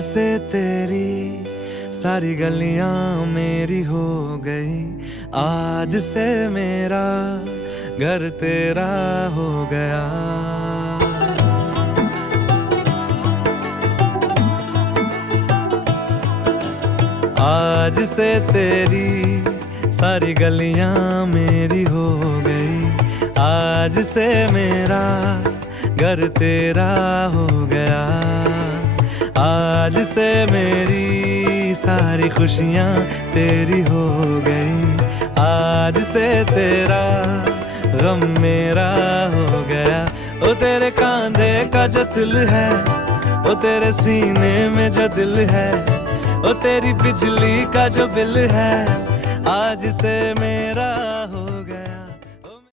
से तेरी सारी गलियां मेरी हो गई, आज से मेरा घर तेरा हो गया। आज से तेरी सारी गलियां मेरी हो गई, आज से मेरा घर तेरा हो गया। आज से मेरी सारी खुशियां तेरी हो गई, आज से तेरा गम मेरा हो गया। ओ तेरे कांधे का जो दिल है, ओ तेरे सीने में जो दिल है, ओ तेरी बिजली का जो बिल है, आज से मेरा